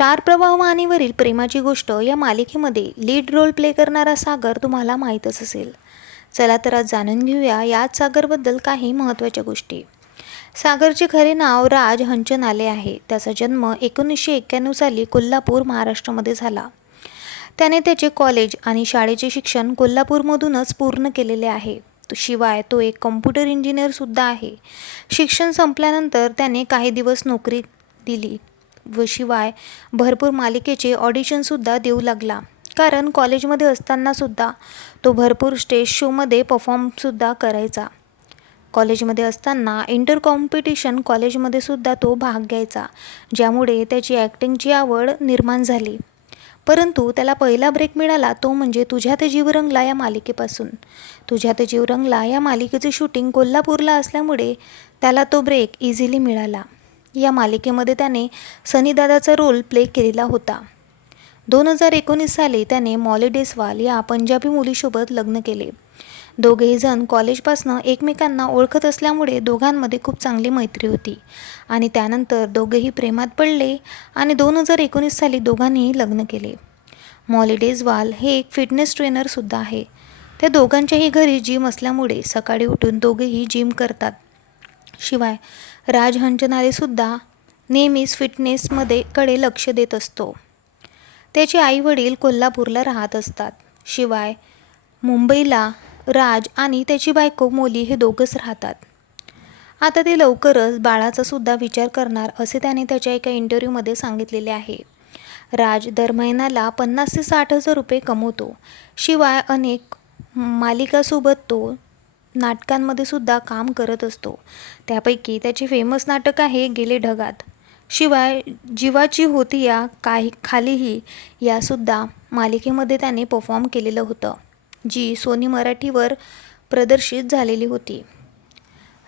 Star प्रवाहमानीवरील प्रेमाची गोष्ट या मालिकेमध्ये लीड रोल प्ले करणारा सागर तुम्हाला माहीतच असेल. चला तर आज जाणून घेऊया याच सागरबद्दल काही महत्त्वाच्या गोष्टी. सागरचे खरे नाव राज हंचन आले आहे. त्याचा जन्म एकोणीसशे एक्क्याण्णव साली कोल्हापूर महाराष्ट्रामध्ये झाला. त्याने त्याचे कॉलेज आणि शाळेचे शिक्षण कोल्हापूरमधूनच पूर्ण केलेले आहे. शिवाय तो एक कॉम्प्युटर इंजिनियरसुद्धा आहे. शिक्षण संपल्यानंतर त्याने काही दिवस नोकरी दिली. व शिवाय भरपूर मालिकेचे ऑडिशनसुद्धा देऊ लागला. कारण कॉलेजमध्ये असतानासुद्धा तो भरपूर स्टेज शोमध्ये परफॉर्मसुद्धा करायचा. कॉलेजमध्ये असताना इंटर कॉम्पिटिशन कॉलेजमध्ये सुद्धा तो भाग घ्यायचा. ज्यामुळे त्याची ॲक्टिंगची आवड निर्माण झाली. परंतु त्याला पहिला ब्रेक मिळाला तो म्हणजे तुझ्या ते जीव रंगला या मालिकेपासून. तुझ्या ते जीव रंगला या मालिकेचे शूटिंग कोल्हापूरला असल्यामुळे त्याला तो ब्रेक इझिली मिळाला. या मालिकेमध्ये त्याने सनीदादाचा रोल प्ले केलेला होता. दोन हजार एकोणीस साली त्याने मॉली डेसवाल या पंजाबी मुलीसोबत लग्न केले. दोघेही जण कॉलेजपासनं एकमेकांना ओळखत असल्यामुळे दोघांमध्ये खूप चांगली मैत्री होती आणि त्यानंतर दोघेही प्रेमात पडले आणि दोन हजार एकोणीस साली दोघांनीही लग्न केले. मॉली डेजवाल हे एक फिटनेस ट्रेनरसुद्धा आहे. त्या दोघांच्याही घरी जिम असल्यामुळे सकाळी उठून दोघेही जिम करतात. शिवाय राज हंचनालेसुद्धा नेहमीच फिटनेसमध्ये कडे लक्ष देत असतो. त्याचे आई वडील कोल्हापूरला राहत असतात. शिवाय मुंबईला राज आणि त्याची बायको मोली हे दोघंच राहतात. आता ते लवकरच बाळाचा सुद्धा विचार करणार असे त्याने त्याच्या एका इंटरव्ह्यूमध्ये सांगितलेले आहे. राज दर महिन्याला पन्नास ते साठ हजार रुपये कमवतो. शिवाय अनेक मालिकासोबत तो नाटकांमध्ये सुद्धा काम करत असतो. त्यापैकी त्याचे फेमस नाटक आहे गेले ढगात. शिवाय जीवाची होती या काही खालीही यासुद्धा मालिकेमध्ये त्याने परफॉर्म केलेलं होतं जी सोनी मराठीवर प्रदर्शित झालेली होती.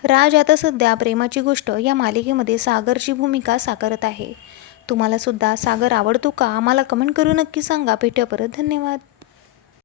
राज आता सध्या प्रेमाची गोष्ट या मालिकेमध्ये सागरची भूमिका साकारत आहे. तुम्हाला सुद्धा सागर आवडतो का? आम्हाला कमेंट करून नक्की सांगा. भेटूया परत. धन्यवाद.